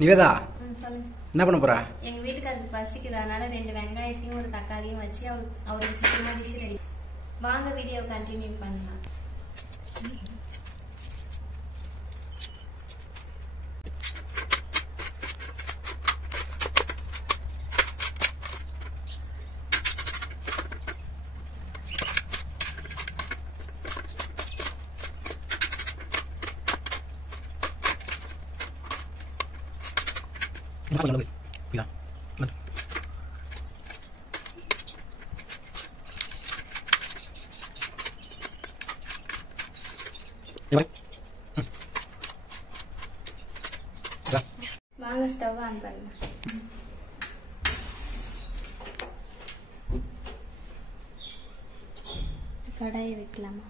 நிவேதா சொல்லுங்க. என்ன பண்ண போற? எங்க வீட்டுக்காரருக்கு பசிக்குது, அதனால 2 வெங்காயத்தையும் ஒரு தக்காளியும் வச்சு அவருக்கு சீக்கிரமா டிஷ் ரெடி. வாங்க வீடியோ கண்டினியூ பண்ணலாம். வாங்க ஸ்டவ் ஆன் பண்ணுங்க. கடாயை வைக்கலாமா?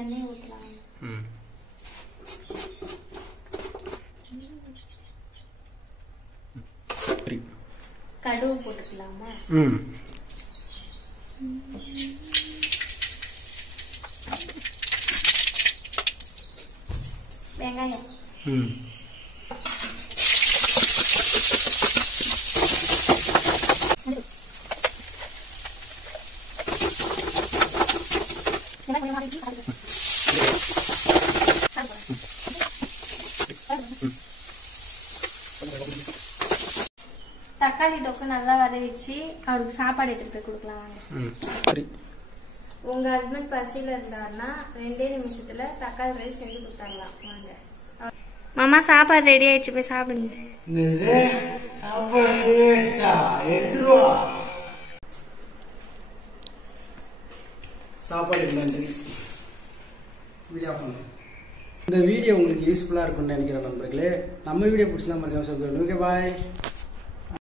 எண்ணெய் ஊற்றலாம். கடுகு போட்டுக்கலாமா? வெங்காயம் தக்காளி தொக்கு நல்லா வதவிச்சு அவருக்கு சாப்பாடு எடுத்துட்டு போய் கொடுக்கலாம். வாங்க. உங்க ஹஸ்பண்ட் பசியில இருந்தாருன்னா 2 நிமிஷத்துல தக்காளி ரைஸ் செஞ்சு கொடுத்தாங்களாம். வாங்க. மாமா சாப்பாடு ரெடி ஆயிடுச்சு, போய் சாப்பிடுங்க. சாப்பாடு நன்றி. இந்த வீடியோ உங்களுக்கு யூஸ்ஃபுல்லா இருக்கும்னு நினைக்கிறேன் நண்பர்களே. நம்ம வீடியோ பிடிச்சா மறக்காம சப்ஸ்கிரைப் பண்ணுங்க. பாய்.